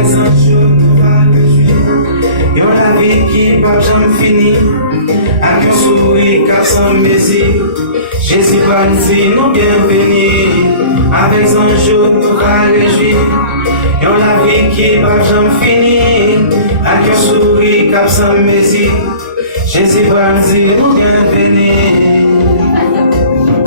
avec un jour nous va réjouir. Yon la vie qui pas jamais fini, avec un sourire qui sans mesure. Jésus va nous dire nous bienvenus, avec un jour nous va réjouir. Yon la vie qui pas jamais fini, avec un sourire qui sans mesure. Jésus va nous dire nous bienvenus.